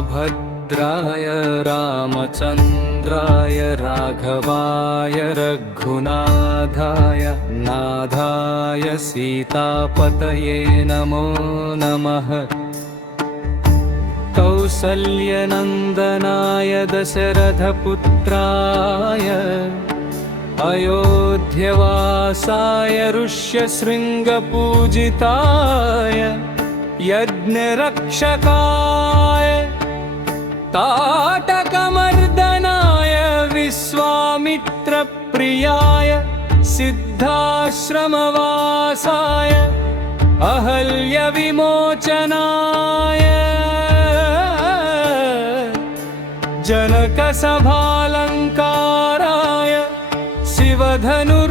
रामभद्राय रामचन्द्राय राघवाय रघुनाथाय नाथाय सीतापतये नमो नमः। कौसल्यनन्दनाय दशरथपुत्राय अयोध्यवासाय ऋष्यशृङ्गपूजिताय यज्ञरक्षकाय ताटकमर्दनाय विश्वामित्रप्रियाय सिद्धाश्रमवासाय अहल्यविमोचनाय जनकसभालङ्काराय शिवधनुर्भञ्जनाय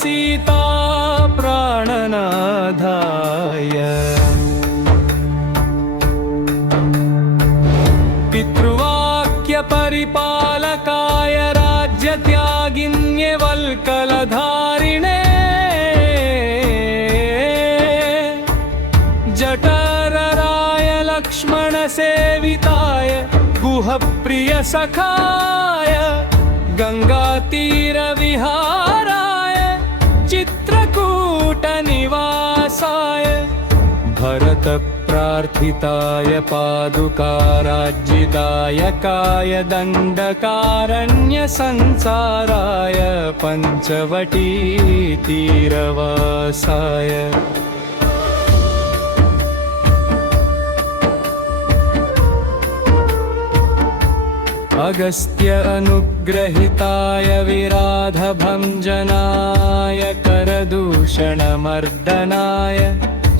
सीताप्राणनाथाय पितृवाक्यपरिपालकाय राज्यत्यागिन्ये वल्कलधारिणे जठरराय लक्ष्मणसेविताय गुहप्रियसखाय गङ्गातीरविहाराय चित्रकूटनिवासाय भरतप्रार्थिताय पादुकाराज्यदायकाय दण्डकारण्यसंसाराय पञ्चवटीतीरवासाय अगस्त्य अनुग्रहिताय विराधभञ्जनाय करदूषणमर्दनाय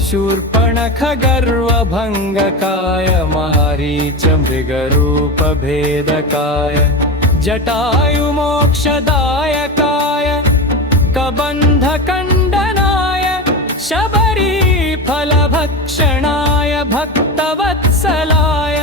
शूर्पणखगर्वभङ्गकाय मारीचमृगरूपभेदकाय जटायुमोक्षदायकाय कबन्धखण्डनाय शबरीफलभक्षणाय भक्तवत्सलाय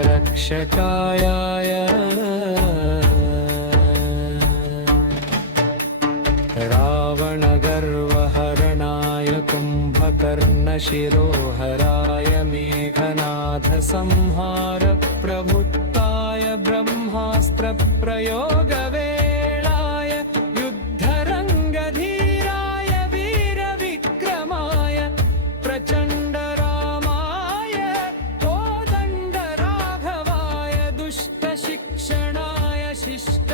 विभीषणशरणागतरक्षकाय रावणगर्वहरणाय कुम्भकर्णशिरोहराय मेघनाथसंहारप्रभुत्ताय ब्रह्मास्त्रप्रयोगवेळाय युद्धरङ्गधीराय वीरविक्रमाय प्रचण्डरामाय कोदण्डराघवाय दुष्टशिक्षणाय शिष्ट